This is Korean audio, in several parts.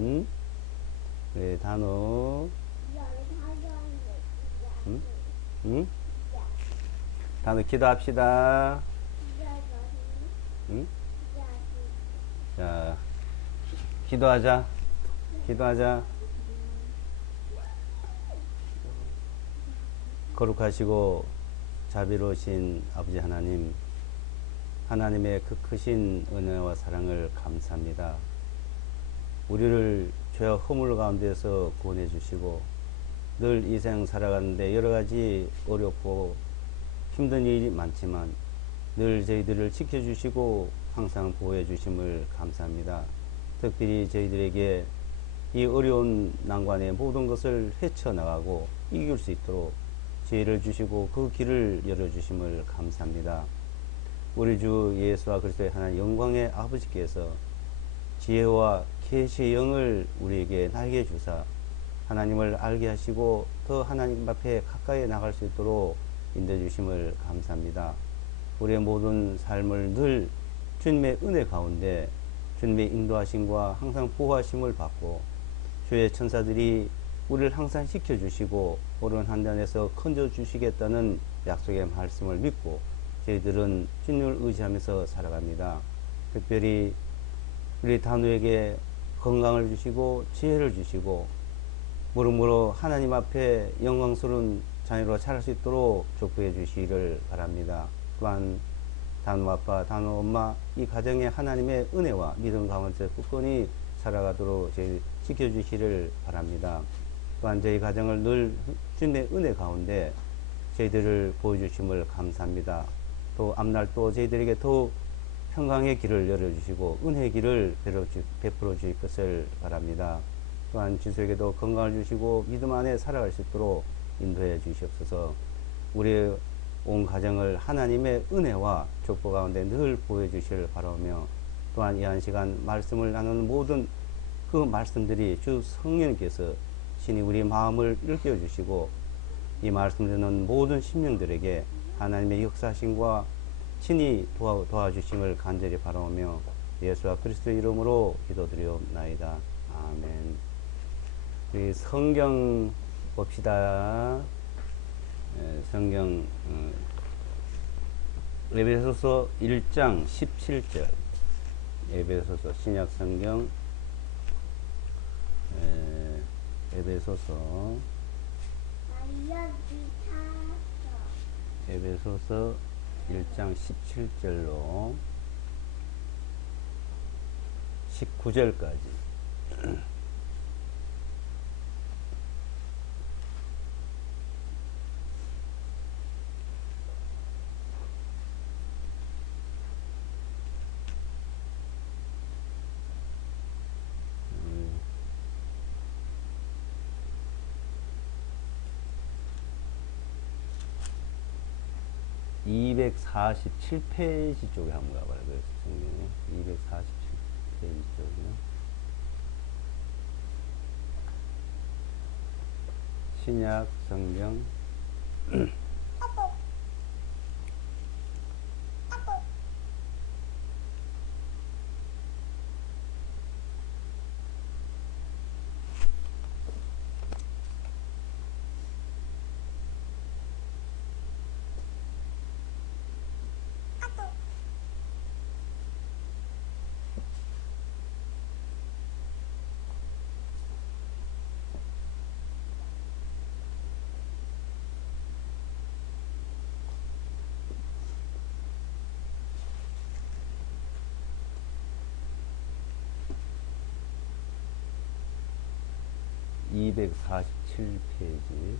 응? 그래, 단호. 응? 응? 단호 기도합시다. 응? 자, 기도하자. 기도하자. 거룩하시고 자비로우신 아버지 하나님, 하나님의 그 크신 은혜와 사랑을 감사합니다. 우리를 죄와 허물 가운데서 구원해 주시고 늘 이 생 살아가는데 여러 가지 어렵고 힘든 일이 많지만 늘 저희들을 지켜주시고 항상 보호해 주심을 감사합니다. 특별히 저희들에게 이 어려운 난관의 모든 것을 헤쳐나가고 이길 수 있도록 지혜를 주시고 그 길을 열어주심을 감사합니다. 우리 주 예수와 그리스도의 하나님 영광의 아버지께서 지혜와 계시의 영을 우리에게 나에게 주사 하나님을 알게 하시고 더 하나님 앞에 가까이 나갈 수 있도록 인도해 주심을 감사합니다. 우리의 모든 삶을 늘 주님의 은혜 가운데 주님의 인도하심과 항상 보호하심을 받고 주의 천사들이 우리를 항상 지켜주시고 오른 한단에서 건져주시겠다는 약속의 말씀을 믿고 저희들은 주님을 의지하면서 살아갑니다. 특별히 우리 단우에게 건강을 주시고 지혜를 주시고 무릇무릇 하나님 앞에 영광스러운 자녀로 자랄 수 있도록 축복해 주시기를 바랍니다. 또한 단우 아빠, 단우 엄마 이 가정에 하나님의 은혜와 믿음 가운데 굳건히 살아가도록 저희 지켜주시기를 바랍니다. 또한 저희 가정을 늘 주님의 은혜 가운데 저희들을 보여주심을 감사합니다. 또 앞날 또 저희들에게 더욱 평강의 길을 열어주시고 은혜의 길을 베풀어 주실 것을 바랍니다. 또한 지수에게도 건강을 주시고 믿음 안에 살아갈 수 있도록 인도해 주시옵소서. 우리의 온 가정을 하나님의 은혜와 축복 가운데 늘 보여주시길 바라며 또한 이 한 시간 말씀을 나누는 모든 그 말씀들이 주 성령님께서 신이 우리 마음을 일깨워 주시고 이 말씀을 듣는 모든 심령들에게 하나님의 역사심과 친히 도와주심을 간절히 바라오며 예수와 그리스도 이름으로 기도드리옵나이다. 아멘. 우리 성경 봅시다. 성경 에베소서 1장 17절 에베소서 신약성경 에베소서 1장 17절로 19절까지 247페이지 쪽에 한번 가봐요. 그래서 성경에 247페이지 쪽이요. 신약 성경 247페이지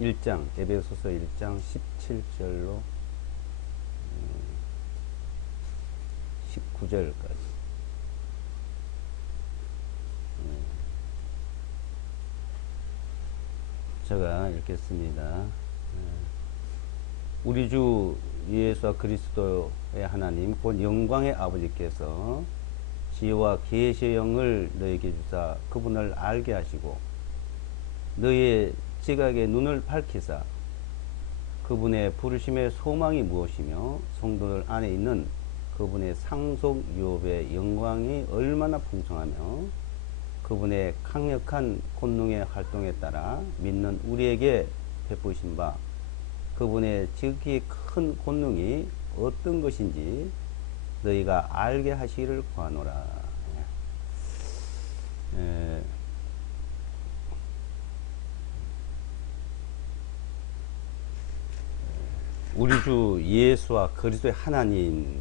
1장 에베소서 1장 17절로 19절까지 제가 읽겠습니다. 우리 주 예수와 그리스도의 하나님 곧 영광의 아버지께서 지혜와 계시의 영을 너에게 주사 그분을 알게 하시고 너의 지각의 눈을 밝히사 그분의 부르심의 소망이 무엇이며 성도들 안에 있는 그분의 상속 유업의 영광이 얼마나 풍성하며 그분의 강력한 권능의 활동에 따라 믿는 우리에게 베푸신 바 그분의 지극히 큰 권능이 어떤 것인지 너희가 알게 하시기를 구하노라. 우리 주 예수와 그리스도의 하나님,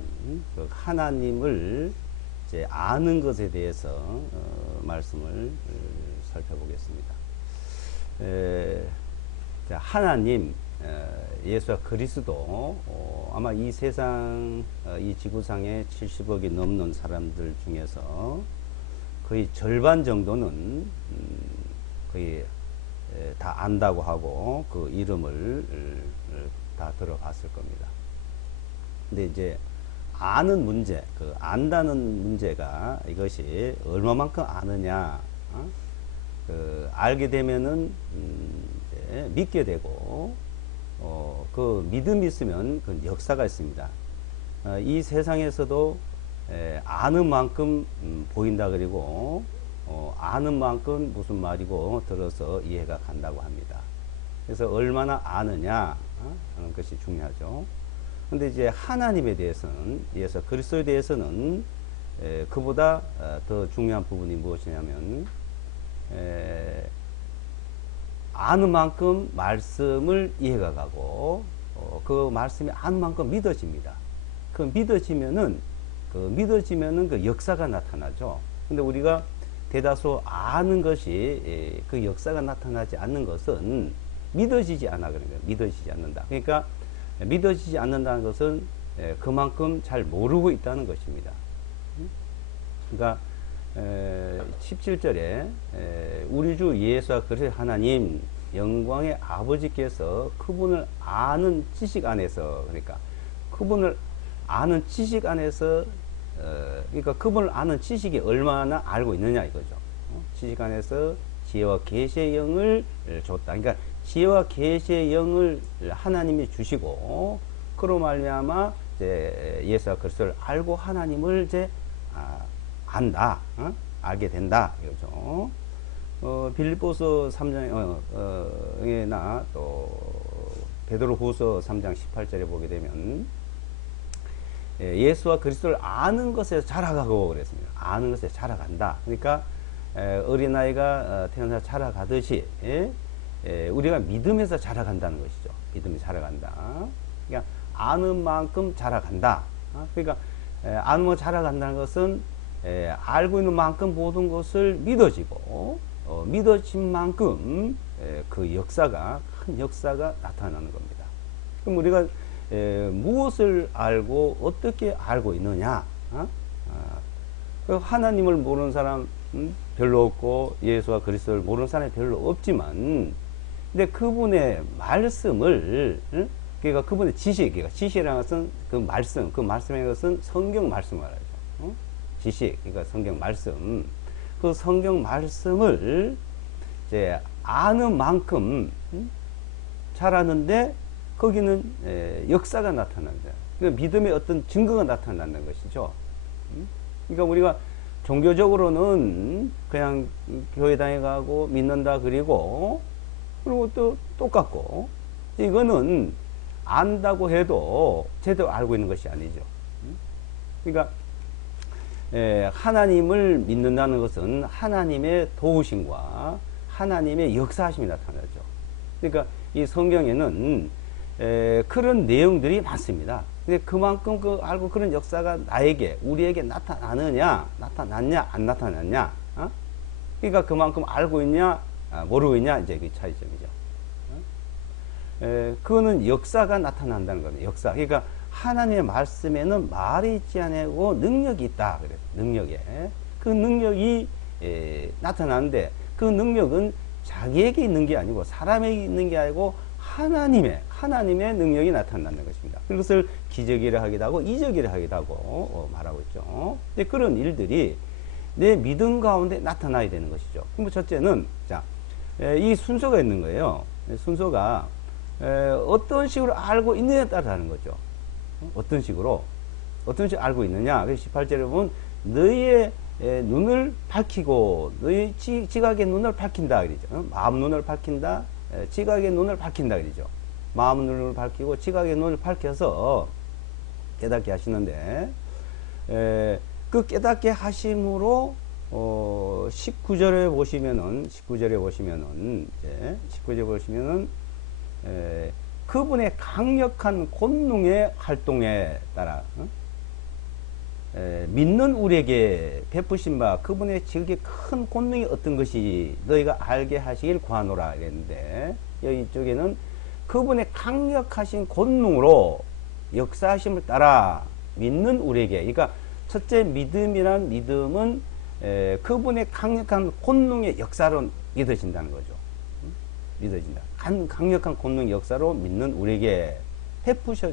그 하나님을 이제 아는 것에 대해서 말씀을 살펴보겠습니다. 하나님, 예수와 그리스도, 아마 이 세상, 이 지구상에 70억이 넘는 사람들 중에서 거의 절반 정도는 거의 다 안다고 하고 그 이름을 다 들어봤을 겁니다. 근데 이제 아는 문제, 그 안다는 문제가 이것이 얼마만큼 아느냐, 알게 되면은 이제 믿게 되고, 그 믿음이 있으면 그 역사가 있습니다. 이 세상에서도 아는 만큼 보인다 그리고 아는 만큼 무슨 말이고 들어서 이해가 간다고 합니다. 그래서 얼마나 아느냐 하는 것이 중요하죠. 근데 이제 하나님에 대해서는, 예수 그리스도에 대해서는 그보다 더 중요한 부분이 무엇이냐면 아는 만큼 말씀을 이해가 가고 그 말씀이 아는 만큼 믿어집니다. 그 믿어지면은 그 역사가 나타나죠. 근데 우리가 대다수 아는 것이 그 역사가 나타나지 않는 것은 믿어지지 않아 그런 거예요. 믿어지지 않는다. 그러니까 믿어지지 않는다는 것은 그만큼 잘 모르고 있다는 것입니다. 그러니까 17절에 우리 주 예수와 그리스도의 하나님 영광의 아버지께서 그분을 아는 지식 안에서, 그러니까 그분을 아는 지식 안에서, 그러니까 그분을 아는 지식이 얼마나 알고 있느냐 이거죠. 지식 안에서 지혜와 계시의 영을 줬다. 그러니까 지혜와 계시의 영을 하나님이 주시고 그로 말미암아 이제 예수와 그리스도를 알고 하나님을 이제 안다, 알게 된다 이거죠. 빌립보서 3장에나 또 베드로후서 3장 18절에 보게 되면 예수와 그리스도를 아는 것에 자라가고 그랬습니다. 아는 것에 자라간다. 그러니까 어린아이가 태어나서 자라가듯이 우리가 믿음에서 자라간다는 것이죠. 믿음이 자라간다. 그러니까 아는 만큼 자라간다. 그러니까 아는 만큼 자라간다는 것은 알고 있는 만큼 모든 것을 믿어지고 믿어진 만큼 그 역사가, 큰 역사가 나타나는 겁니다. 그럼 우리가 무엇을 알고 어떻게 알고 있느냐? 하나님을 모르는 사람 별로 없고 예수와 그리스도를 모르는 사람이 별로 없지만, 근데 그분의 말씀을, 그러니까 그분의 지식, 그러니까 지식이라는 것은 그 말씀의 것은 성경 말씀을 말하죠. 지식, 그러니까 성경 말씀. 그 성경 말씀을 이제 아는 만큼 자라는데 거기는 역사가 나타난다. 그러니까 믿음의 어떤 증거가 나타난다는 것이죠. 그러니까 우리가 종교적으로는 그냥 교회 다녀 가고 믿는다 그리고 또 똑같고, 이거는 안다고 해도 제대로 알고 있는 것이 아니죠. 그러니까 하나님을 믿는다는 것은 하나님의 도우심과 하나님의 역사하심이 나타나죠. 그러니까 이 성경에는 그런 내용들이 많습니다. 근데 그만큼 알고 그런 역사가 나에게, 우리에게 나타났냐, 안 나타났냐, 그러니까 그만큼 알고 있냐, 모르고 있냐, 이제 그 차이점이죠. 그거는 역사가 나타난다는 겁니다. 역사. 그러니까 하나님의 말씀에는 말이 있지 않고 능력이 있다. 그래서 능력에. 그 능력이 나타나는데 그 능력은 자기에게 있는 게 아니고 사람에게 있는 게 아니고 하나님의 능력이 나타나는 것입니다. 그것을 기적이라 하기도 하고 이적이라 하기도 하고 말하고 있죠. 근데 그런 일들이 내 믿음 가운데 나타나야 되는 것이죠. 그럼 첫째는 이 순서가 있는 거예요. 순서가 어떤 식으로 알고 있느냐에 따라 다른 거죠. 어떤 식으로 알고 있느냐. 18절에 보면 너희의 눈을 밝히고 너희 지각의 눈을 밝힌다 그러죠. 마음 눈을 밝힌다. 지각의 눈을 밝힌다 그러죠. 마음 눈을 밝히고 지각의 눈을 밝혀서 깨닫게 하시는데 그 깨닫게 하심으로 19절에 보시면은 그분의 강력한 권능의 활동에 따라 믿는 우리에게 베푸신 바 그분의 지극히 큰 권능이 어떤 것이 너희가 알게 하시길 구하노라 이랬는데 여기 쪽에는 그분의 강력하신 권능으로 역사하심을 따라 믿는 우리에게, 그러니까 첫째 믿음이란 믿음은 그분의 강력한 권능의 역사로 믿어진다는 거죠. 믿어진다. 강력한 권능 역사로 믿는 우리에게 베푸셔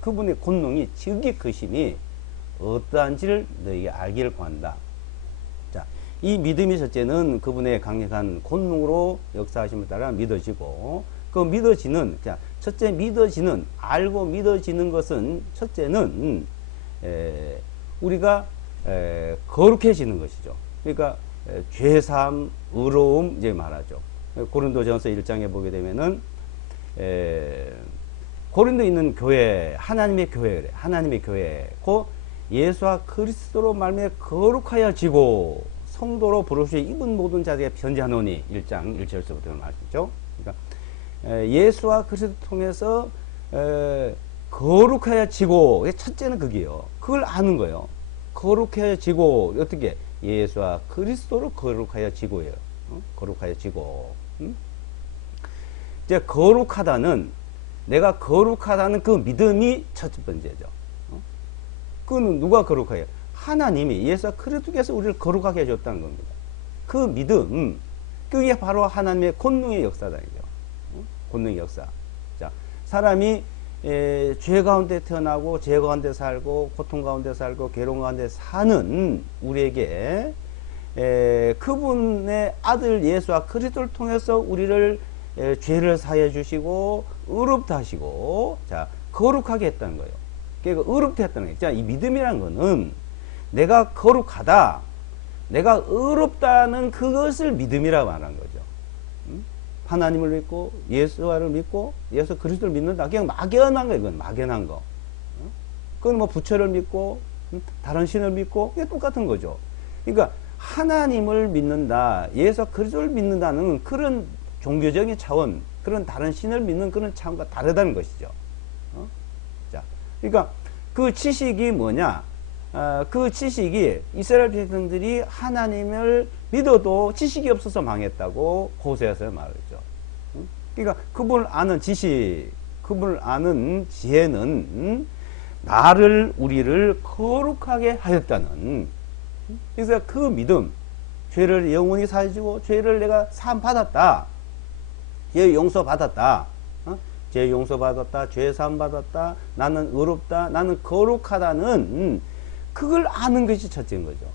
그분의 권능이 지극히 크심이 어떠한지를 너희가 알기를 구한다. 자, 이 믿음이 첫째는 그분의 강력한 권능으로 역사하심을 따라 믿어지고, 그 믿어지는, 자, 첫째 믿어지는, 알고 믿어지는 것은 첫째는 우리가 거룩해지는 것이죠. 그러니까 죄사함, 의로움 이제 말하죠. 고린도전서 1장에 보게 되면은 고린도에 있는 교회, 하나님의 교회 그래. 하나님의 교회. 그 예수와 그리스도로 말미암아 거룩하여지고 성도로 부르시에 입은 모든 자들에게 편지하노니 1장 1절서부터 말씀이죠. 그러니까 예수와 그리스도 통해서 거룩하여지고, 첫째는 그게요. 그걸 아는 거예요. 거룩해지고, 어떻게? 예수와 그리스도로 거룩하여지고예요. 거룩하여지고. 이제 거룩하다는, 내가 거룩하다는 그 믿음이 첫 번째죠. 그는 누가 거룩해요? 하나님이, 예수와 그리스도께서 우리를 거룩하게 해줬다는 겁니다. 그 믿음, 그게 바로 하나님의 권능의 역사다죠. 권능의 역사. 자, 사람이 죄 가운데 태어나고 죄 가운데 살고 고통 가운데 살고 괴로움 가운데 사는 우리에게 그분의 아들 예수와 그리스도를 통해서 우리를 죄를 사해 주시고 의롭다 하시고, 자, 거룩하게 했다는 거예요. 그러니까 의롭다 했다는 거예요. 자, 이 믿음이란 거는 내가 거룩하다, 내가 의롭다는 그것을 믿음이라고 말하는 거죠. 하나님을 믿고 예수와를 믿고 예수 그리스도를 믿는다. 그냥 막연한 거예요. 이건 막연한 거. 그건 뭐 부처를 믿고 다른 신을 믿고 그게 똑같은 거죠. 그러니까 하나님을 믿는다, 예수 그리스도를 믿는다는 그런 종교적인 차원, 그런 다른 신을 믿는 그런 차원과 다르다는 것이죠. 자, 그러니까 그 지식이 뭐냐? 그 지식이 이스라엘 백성들이 하나님을 믿어도 지식이 없어서 망했다고 호세아서 말했죠. 그러니까 그분을 아는 지식, 그분을 아는 지혜는 우리를 거룩하게 하였다는, 그래서 그 믿음, 죄를 영원히 사해주고 죄를 내가 사함 받았다, 죄 용서 받았다, 죄 용서 받았다, 죄 사함 받았다, 나는 의롭다, 나는 거룩하다는 그걸 아는 것이 첫째인 거죠.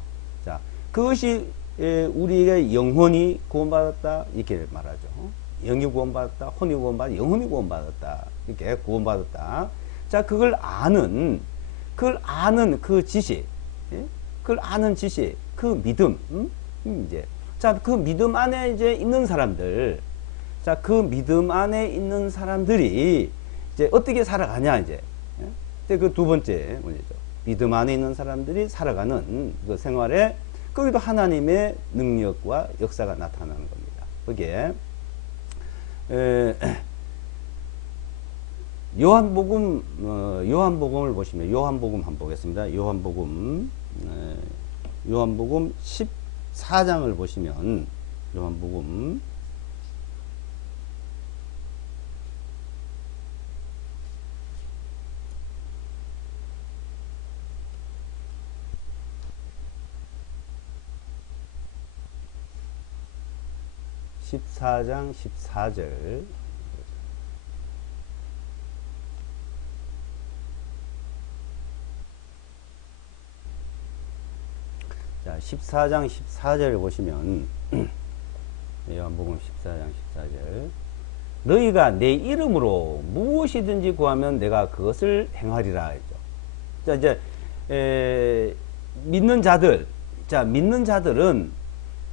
자, 그것이 우리가 영혼이 구원받았다 이렇게 말하죠. 영이 구원받았다, 혼이 구원받았다, 영혼이 구원받았다 이렇게 구원받았다. 자, 그걸 아는 그 지식, 그걸 아는 지식, 그 믿음, 이제 자, 그 믿음 안에 이제 있는 사람들, 자, 그 믿음 안에 있는 사람들이 이제 어떻게 살아가냐 이제 그 두 번째 문제죠. 믿음 안에 있는 사람들이 살아가는 그 생활에 거기도 하나님의 능력과 역사가 나타나는 겁니다. 그게 요한복음을 보시면 요한복음 한번 보겠습니다. 요한복음 14장을 보시면 요한복음 14장 14절. 자, 14장 14절을 보시면 요한복음 14장 14절. 너희가 내 이름으로 무엇이든지 구하면 내가 그것을 행하리라 했죠. 자, 이제 믿는 자들, 자, 믿는 자들은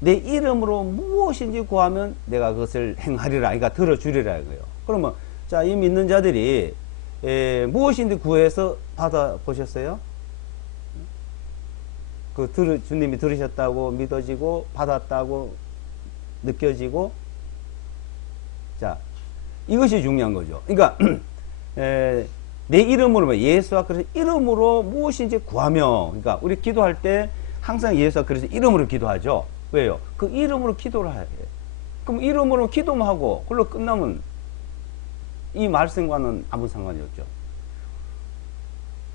내 이름으로 무엇인지 구하면 내가 그것을 행하리라. 그러니까 들어주리라 이거예요. 그러면 자, 이 믿는 자들이 무엇인지 구해서 받아 보셨어요? 주님이 들으셨다고 믿어지고 받았다고 느껴지고, 자, 이것이 중요한 거죠. 그러니까 내 이름으로, 예수와 그리스도 이름으로 무엇인지 구하며, 그러니까 우리 기도할 때 항상 예수와 그리스도 이름으로 기도하죠. 왜요? 그 이름으로 기도를 해야 돼요. 그럼 이름으로 기도만 하고 그걸로 끝나면 이 말씀과는 아무 상관이 없죠.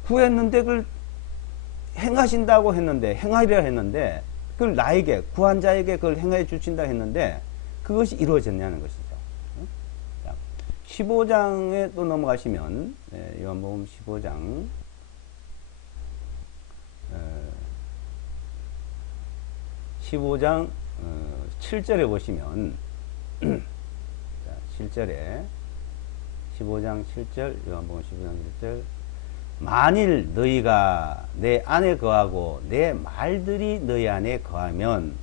구했는데 그걸 행하신다고 했는데, 행하리라 했는데, 그걸 나에게, 구한 자에게 그걸 행해 주신다 했는데, 그것이 이루어졌냐는 것이죠. 자, 15장에 또 넘어가시면, 요한복음 15장, 15장 7절에 보시면, 자, 7절에, 15장 7절, 요한복음 15장 7절, 만일 너희가 내 안에 거하고 내 말들이 너희 안에 거하면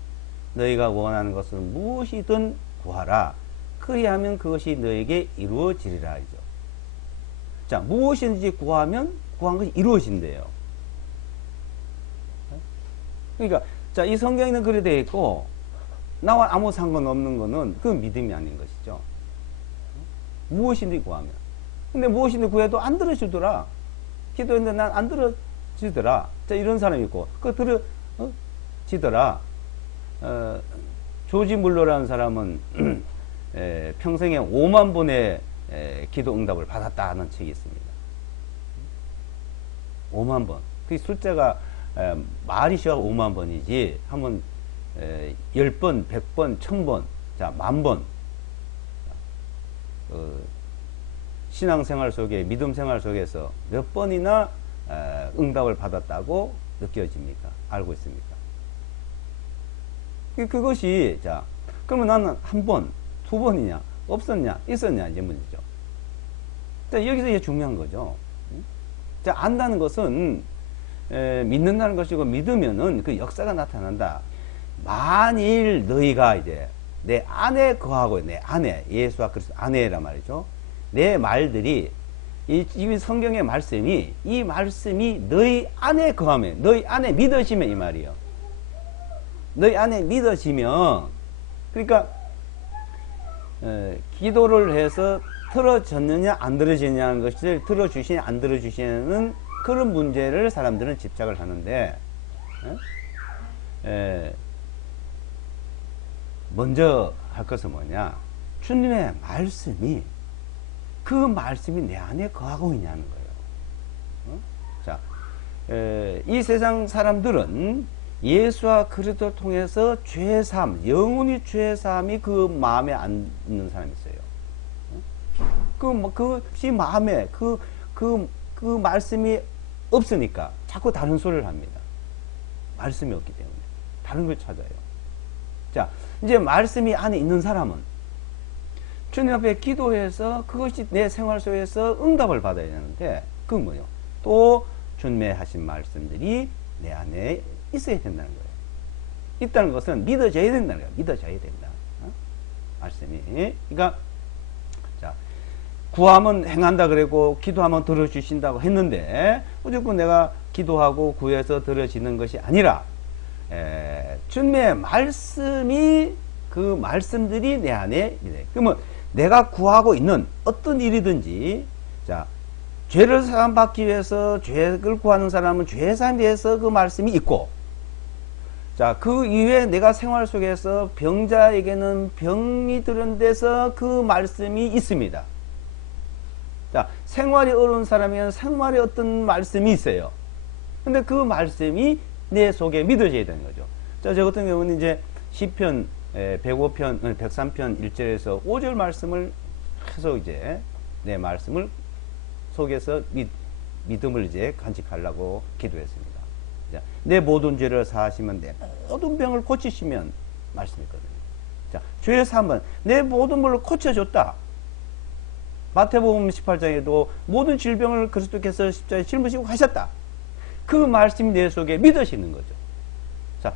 너희가 원하는 것을 무엇이든 구하라. 그리하면 그것이 너에게 이루어지리라 하죠. 자, 무엇인지 구하면 구한 것이 이루어진대요. 그러니까 자, 이 성경에는 그렇게 되어 있고 나와 아무 상관없는 거는 그 믿음이 아닌 것이죠. 무엇인지 구하면. 근데 무엇인지 구해도 안 들어주더라. 기도했는데 난 안 들어지더라. 자, 이런 사람이 있고, 들어지더라. 조지 물러라는 사람은 평생에 5만 번의 기도 응답을 받았다는 책이 있습니다. 5만 번. 그 숫자가 말이 쉬워 5만 번이지, 한번 10번, 100번, 1000번, 자, 10,000번. 신앙생활 속에, 믿음 생활 속에서 몇 번이나 응답을 받았다고 느껴집니까? 알고 있습니까? 그것이, 자, 그러면 나는 한 번, 두 번이냐, 없었냐, 있었냐, 이제 문제죠. 자, 여기서 이게 중요한 거죠. 자, 안다는 것은 믿는다는 것이고, 믿으면은 그 역사가 나타난다. 만일 너희가 이제 내 안에 거하고, 내 안에, 예수와 그리스도 안에란 말이죠. 내 말들이, 이 성경의 말씀이, 이 말씀이 너희 안에 거하면, 너희 안에 믿어지면 이 말이요. 너희 안에 믿어지면, 그러니까 기도를 해서 들어졌느냐 안 들어지냐는 것을, 들어주시냐 안 들어주시냐는 그런 문제를 사람들은 집착을 하는데, 먼저 할 것은 뭐냐, 주님의 말씀이, 그 말씀이 내 안에 거하고 있냐는 거예요. 자, 이 세상 사람들은 예수와 그리스도를 통해서 죄사함, 영원히 죄사함이 그 마음에 안 있는 사람이 있어요. 그것이 마음에, 그 말씀이 없으니까 자꾸 다른 소리를 합니다. 말씀이 없기 때문에. 다른 걸 찾아요. 자, 이제 말씀이 안에 있는 사람은 주님 앞에 기도해서 그것이 내 생활 속에서 응답을 받아야 되는데, 그건 뭐예요? 또 주님의 하신 말씀들이 내 안에 있어야 된다는 거예요. 있다는 것은 믿어져야 된다는 거예요. 믿어져야 된다. 말씀이. 그러니까, 자, 구하면 행한다 그랬고, 기도하면 들어주신다고 했는데, 무조건 내가 기도하고 구해서 들어지는 것이 아니라, 주님의 말씀이, 그 말씀들이 내 안에, 그러면 내가 구하고 있는 어떤 일이든지, 자, 죄를 사함받기 위해서 죄를 구하는 사람은 죄 사함에 대해서 그 말씀이 있고, 자, 그 이외에 내가 생활 속에서 병자에게는 병이 드는 데서 그 말씀이 있습니다. 자, 생활이 어려운 사람에게는 생활에 어떤 말씀이 있어요. 근데 그 말씀이 내 속에 믿어져야 되는 거죠. 자, 저 같은 경우는 이제 시편 105편, 103편 1절에서 5절 말씀을 계속 이제 내 말씀을 속에서 믿음을 이제 간직하려고 기도했습니다. 자, 내 모든 죄를 사하시면 내 모든 병을 고치시면 말씀이거든요. 자, 죄의 3번, 내 모든 걸 고쳐줬다. 마태복음 18장에도 모든 질병을 그리스도께서 십자가에 짊으시고 하셨다. 그 말씀이 내 속에 믿어지는 거죠. 자,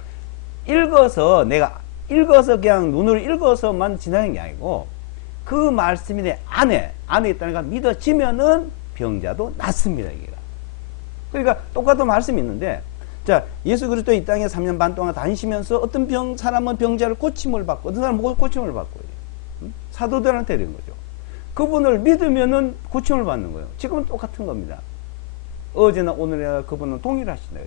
읽어서 내가 읽어서 그냥 눈으로 읽어서만 지나는 게 아니고 그 말씀이 내 안에 있다는 걸 믿어지면은 병자도 낫습니다. 이게. 그러니까 똑같은 말씀이 있는데, 자, 예수 그리스도 이 땅에 3년 반 동안 다니시면서 어떤 사람은 병자를 고침을 받고 어떤 사람은 고침을 받고 사도들한테 이런 거죠. 그분을 믿으면은 고침을 받는 거예요. 지금은 똑같은 겁니다. 어제나 오늘이나 그분은 동일하시다.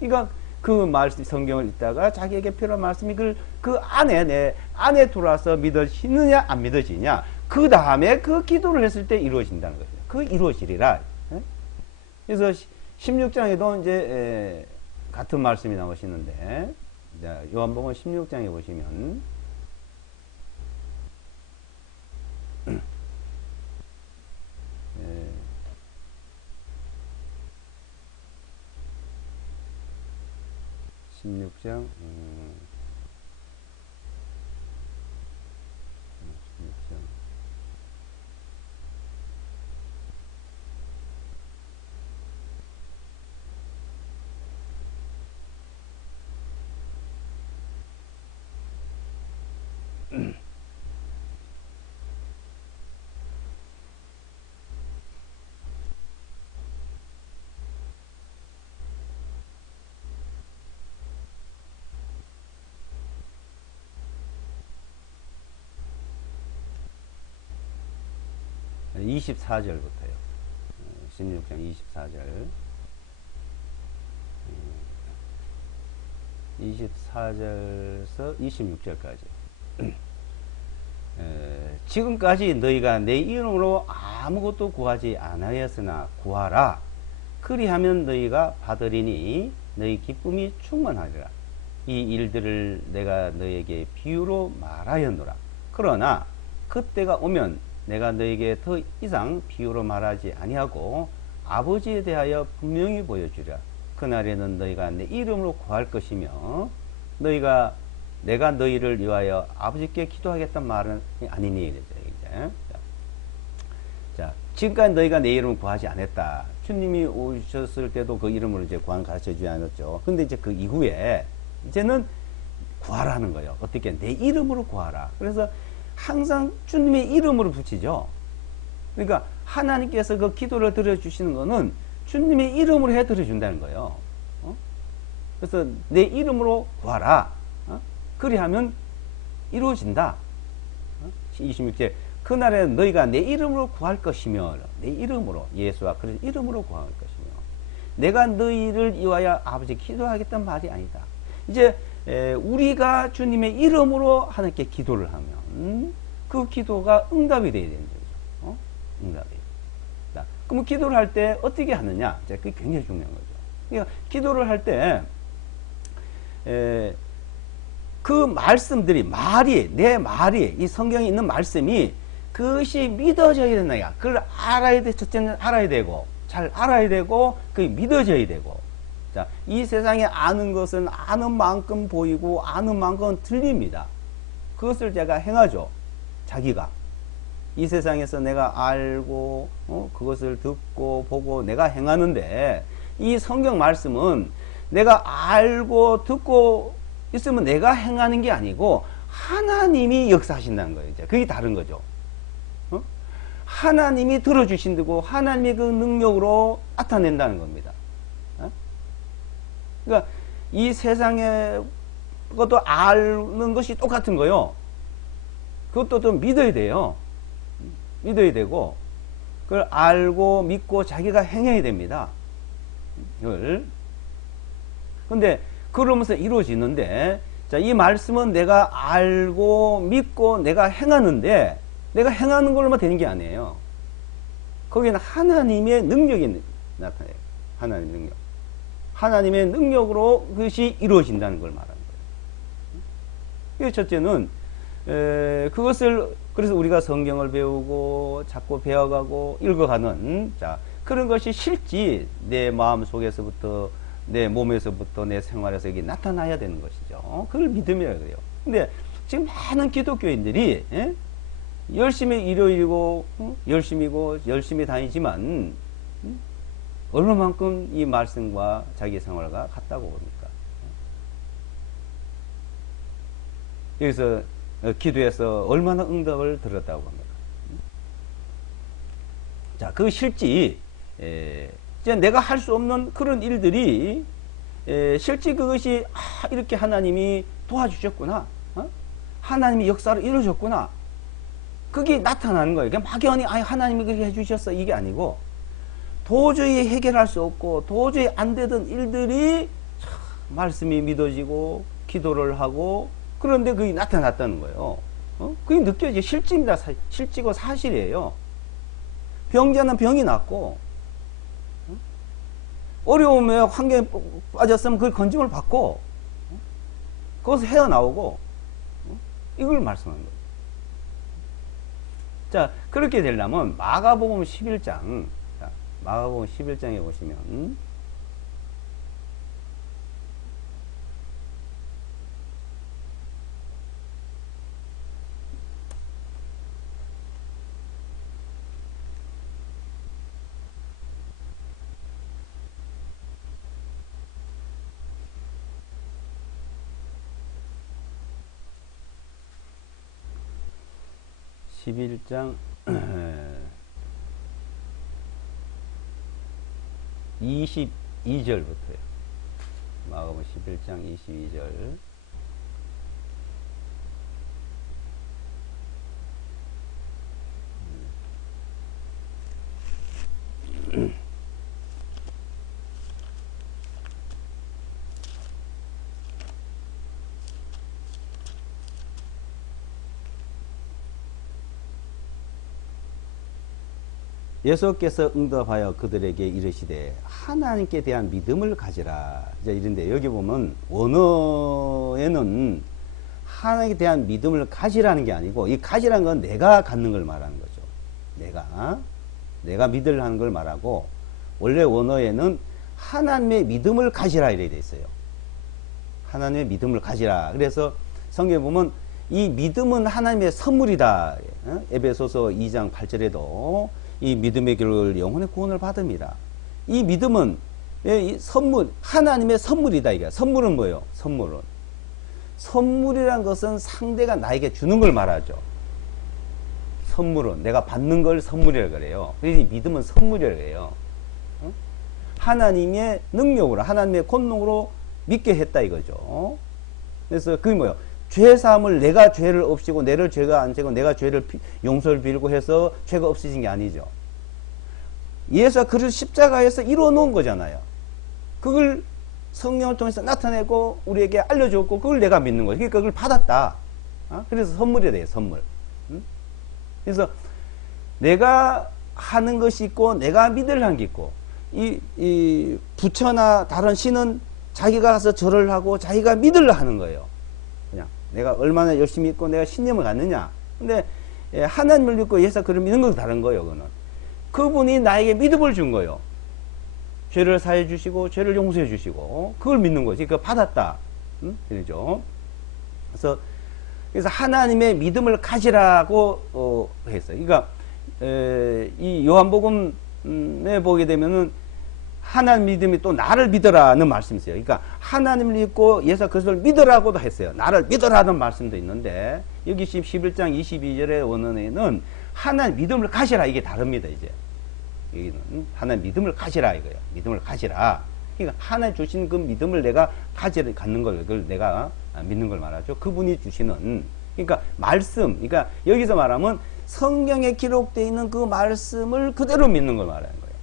그러니까 그 말씀 성경을 읽다가 자기에게 필요한 말씀이 그 안에 내 안에 들어와서 믿어지느냐 안 믿어지냐, 그 다음에 그 기도를 했을 때 이루어진다는 거죠. 그 이루어지리라. 그래서 16장에도 이제 같은 말씀이 나오시는데, 요한복음 16장에 보시면 16장 24절부터요. 16장 24절. 24절에서 26절까지. 지금까지 너희가 내 이름으로 아무것도 구하지 아니하였으나 구하라. 그리하면 너희가 받으리니 너희 기쁨이 충만하리라. 이 일들을 내가 너희에게 비유로 말하였노라. 그러나 그때가 오면 내가 너희에게 더 이상 비유로 말하지 아니하고 아버지에 대하여 분명히 보여주랴. 그날에는 너희가 내 이름으로 구할 것이며 내가 너희를 위하여 아버지께 기도하겠다는 말은 아니니. 이제. 자, 지금까지 너희가 내 이름을 구하지 않았다. 주님이 오셨을 때도 그 이름으로 이제 구하는 가르쳐 주지 않았죠. 근데 이제 그 이후에 이제는 구하라는 거예요. 어떻게? 내 이름으로 구하라. 그래서 항상 주님의 이름으로 붙이죠. 그러니까 하나님께서 그 기도를 드려주시는 거는 주님의 이름으로 해 드려준다는 거예요. 그래서 내 이름으로 구하라. 그리하면 이루어진다. 26절. 그날에 너희가 내 이름으로 구할 것이며, 내 이름으로, 예수와 그리스도 이름으로 구할 것이며, 내가 너희를 위하여 아버지 기도하겠다는 말이 아니다. 이제 우리가 주님의 이름으로 하나님께 기도를 하면 그 기도가 응답이 되어야 되는 거죠. 응답이. 자, 그럼 기도를 할 때 어떻게 하느냐? 그게 굉장히 중요한 거죠. 그러니까 기도를 할 때 그 말씀들이 내 말이 이 성경에 있는 말씀이 그것이 믿어져야 된다. 그걸 알아야 돼. 첫째는 알아야 되고, 잘 알아야 되고, 그게 믿어져야 되고. 자, 이 세상에 아는 것은 아는 만큼 보이고 아는 만큼 들립니다. 그것을 제가 행하죠. 자기가 이 세상에서 내가 알고 그것을 듣고 보고 내가 행하는데, 이 성경 말씀은 내가 알고 듣고 있으면 내가 행하는 게 아니고 하나님이 역사하신다는 거예요. 이제 그게 다른 거죠. 하나님이 들어주신다고 하나님의 그 능력으로 나타낸다는 겁니다. 그러니까 이 세상에 그것도 아는 것이 똑같은 거요. 그것도 좀 믿어야 돼요. 믿어야 되고, 그걸 알고 믿고 자기가 행해야 됩니다. 근데 그러면서 이루어지는데, 자, 이 말씀은 내가 알고 믿고 내가 행하는데, 내가 행하는 걸로만 되는 게 아니에요. 거기는 하나님의 능력이 나타나요. 하나님의 능력. 하나님의 능력으로 그것이 이루어진다는 걸 말하는 거예요. 첫째는 그것을, 그래서 우리가 성경을 배우고 자꾸 배워가고 읽어가는, 자, 그런 것이 실제 내 마음 속에서부터 내 몸에서부터 내 생활에서 이게 나타나야 되는 것이죠. 그걸 믿음이라고 그래요. 근데 지금 많은 기독교인들이 열심히 일요일이고 열심히 다니지만 얼마만큼 이 말씀과 자기 생활과 같다고 봅니까? 여기서 기도해서 얼마나 응답을 들었다고 합니다. 자, 그 실지 이제 내가 할 수 없는 그런 일들이 실제 그것이 이렇게 하나님이 도와주셨구나, 하나님이 역사를 이루셨구나, 그게 나타나는 거예요. 그냥 막연히 하나님이 그렇게 해주셨어 이게 아니고, 도저히 해결할 수 없고 도저히 안 되던 일들이 말씀이 믿어지고 기도를 하고 그런데 그게 나타났다는 거예요. 그게 느껴지죠. 실제입니다. 실제고 사실이에요. 병자는 병이 낫고, 어려움에 환경에 빠졌으면 그 건짐을 받고, 거기서 헤어나오고, 이걸 말씀하는 거예요. 자, 그렇게 되려면 마가복음 11장, 마가복음 11장에 보시면, 11장 22절부터요. 마가복음 11장 22절. 예수께서 응답하여 그들에게 이르시되 하나님께 대한 믿음을 가지라. 이제 이런데 여기 보면 원어에는 하나님께 대한 믿음을 가지라는 게 아니고, 이 가지라는 건 내가 갖는 걸 말하는 거죠. 내가 믿으라는 걸 말하고, 원래 원어에는 하나님의 믿음을 가지라 이렇게 돼 있어요. 하나님의 믿음을 가지라. 그래서 성경에 보면 이 믿음은 하나님의 선물이다. 에베소서 2장 8절에도 이 믿음의 길을 영혼의 구원을 받습니다. 이 믿음은 이 선물, 하나님의 선물이다. 이게 선물은 뭐예요? 선물이란 것은 상대가 나에게 주는 걸 말하죠. 선물은 내가 받는 걸 선물이라고 그래요. 그래서 믿음은 선물이라고 해요. 하나님의 능력으로, 하나님의 권능으로 믿게 했다 이거죠. 그래서 그게 뭐예요? 죄사함을, 내가 죄를 없이고 내를 죄가 안 지고 내가 죄를 용서를 빌고 해서 죄가 없어진 게 아니죠. 예수가 그를 십자가에서 이루어 놓은 거잖아요. 그걸 성령을 통해서 나타내고 우리에게 알려줬고 그걸 내가 믿는 거예요. 그러니까 그걸 받았다. 그래서 선물이 돼요. 선물. 그래서 내가 하는 것이 있고 내가 믿으려는 게 있고, 이 부처나 다른 신은 자기가 가서 절을 하고 자기가 믿으려 하는 거예요. 그냥 내가 얼마나 열심히 믿고 내가 신념을 갖느냐. 근데 하나님을 믿고 예수 그를 믿는 건 다른 거예요. 그거는 그분이 나에게 믿음을 준 거예요. 죄를 사해 주시고 죄를 용서해 주시고 그걸 믿는 거지. 그거 받았다. 그러죠. 그래서 하나님의 믿음을 가지라고 했어요. 그러니까 이 요한복음에 보게 되면은 하나님 믿음이 또 나를 믿으라는 말씀이 있어요. 그러니까 하나님을 믿고 예수 그리스도를 믿으라고도 했어요. 나를 믿으라는 말씀도 있는데, 여기 11장 22절의 원어에는 하나님 믿음을 가지라 이게 다릅니다. 이제 여기는 하나님 믿음을 가지라 이거예요. 믿음을 가지라. 그러니까 하나님 주신 그 믿음을 내가 갖는 걸, 그걸 내가 믿는 걸 말하죠. 그분이 주시는, 그러니까 말씀, 그러니까 여기서 말하면 성경에 기록되어 있는 그 말씀을 그대로 믿는 걸 말하는 거예요.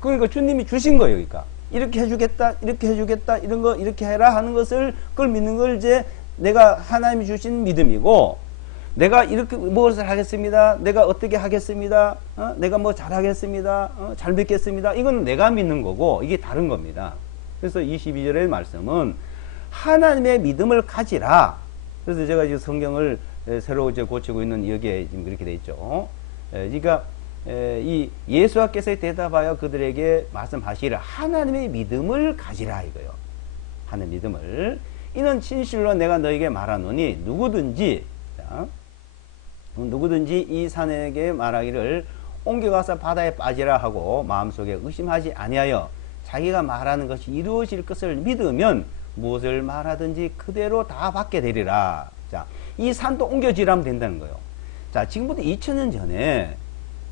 그러니까 주님이 주신 거예요. 그러니까 이렇게 해주겠다, 이렇게 해주겠다, 이런 거 이렇게 해라 하는 것을, 그걸 믿는 걸 이제 내가 하나님이 주신 믿음이고, 내가 이렇게 무엇을 하겠습니다, 내가 어떻게 하겠습니다, 내가 뭐 잘하겠습니다, 잘 믿겠습니다, 이건 내가 믿는 거고 이게 다른 겁니다. 그래서 22절의 말씀은 하나님의 믿음을 가지라. 그래서 제가 지금 성경을 새로 이제 고치고 있는 여기에 지금 그렇게 돼 있죠. 그러니까 이 예수께서 대답하여 그들에게 말씀하시라. 하나님의 믿음을 가지라 이거요. 하나님의 믿음을. 이는 진실로 내가 너에게 말하노니 누구든지 이 산에게 말하기를 옮겨가서 바다에 빠지라 하고 마음속에 의심하지 아니하여 자기가 말하는 것이 이루어질 것을 믿으면 무엇을 말하든지 그대로 다 받게 되리라. 자, 이 산도 옮겨지라면 된다는 거예요. 자, 지금부터 2000년 전에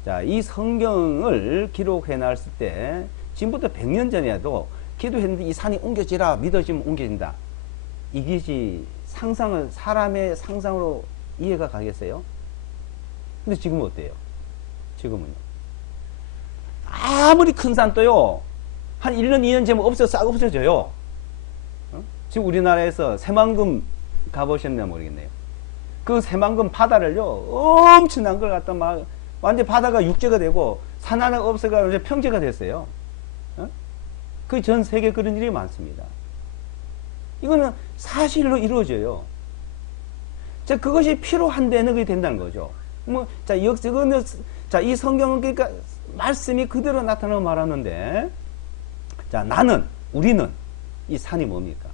자, 이 성경을 기록해 놨을 때 지금부터 100년 전에도 기도했는데 이 산이 옮겨지라 믿어지면 옮겨진다. 이것이 상상을 사람의 상상으로 이해가 가겠어요? 근데 지금은 어때요? 지금은요. 아무리 큰 산도요. 한 1년, 2년 지나면 싹 없어져요. 어? 지금 우리나라에서 새만금 가보셨나 모르겠네요. 그 새만금 바다를요. 엄청난 걸 갖다 막 완전 바다가 육지가 되고 산 하나 없어가 이제 평지가 됐어요. 어? 그 전 세계 그런 일이 많습니다. 이거는 사실로 이루어져요. 자, 그것이 필요한 데는 그게 된다는 거죠. 뭐, 자, 이거는, 자, 이 성경은 그러니까 말씀이 그대로 나타나고 말하는데, 자, 우리는 이 산이 뭡니까?